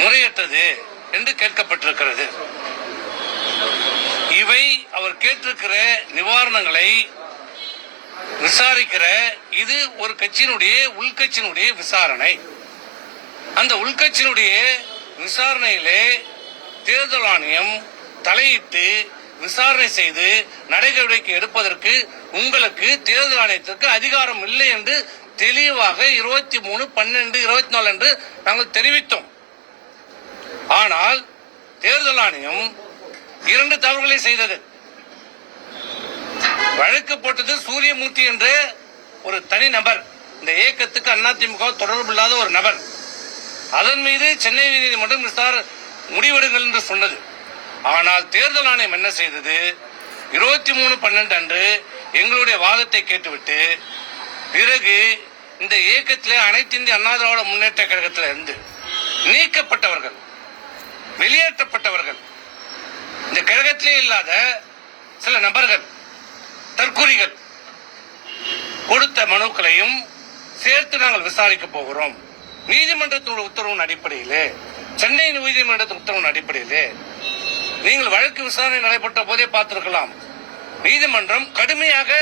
முறையற்றது என்று கேட்கப்பட்டிருக்கிறது. இவை அவர் கேட்டிருக்கிற நிவாரணங்களை விசாரிக்கிற இது ஒரு கட்சியினுடைய உள்கட்சியினுடைய விசாரணை. அந்த உள்கட்சியினுடைய விசாரணையிலே தேர்தல் ஆணையம் தலையிட்டு விசாரணை செய்து நடவடிக்கை எடுப்பதற்கு உங்களுக்கு தேர்தல் ஆணையத்திற்கு அதிகாரம் இல்லை என்று தெளிவாக 23/12/24 என்று நாங்கள் தெரிவித்தோம். ஆனால் தேர்தல் ஆணையம் 2 தவறுகளை செய்தது. வழக்கு போட்டது சூரியமூர்த்தி என்ற ஒரு தனி நபர், இந்த இயக்கத்துக்கு அதிமுக தொடர்பு இல்லாத ஒரு நபர். அதன் மீது சென்னை நீதிமன்றம் முடிவெடுங்கள் என்று சொன்னது. ஆனால் தேர்தல் ஆணையம் என்ன செய்தது? 23/12 அன்று எங்களுடைய வாதத்தை கேட்டுவிட்டு பிறகு இந்த இயக்கத்திலே அனைத்து இந்திய அண்ணா திராவிட முன்னேற்ற கழகத்தில் இருந்து நீக்கப்பட்டவர்கள், வெளியேற்றப்பட்டவர்கள், இந்த கழகத்திலே இல்லாத சில நபர்கள், தற்கூரிகள் கொடுத்த மனுக்களையும் சேர்த்து நாங்கள் விசாரிக்க போகிறோம். நீதிமன்றத்தினுடைய உத்தரவின் அடிப்படையிலே, சென்னை நீதிமன்றத்தின் உத்தரவின் அடிப்படையிலே நீங்கள் வழக்கு விசாரணை நடைபெற்ற போதே பார்த்திருக்கலாம். நீதிமன்றம் கடுமையாக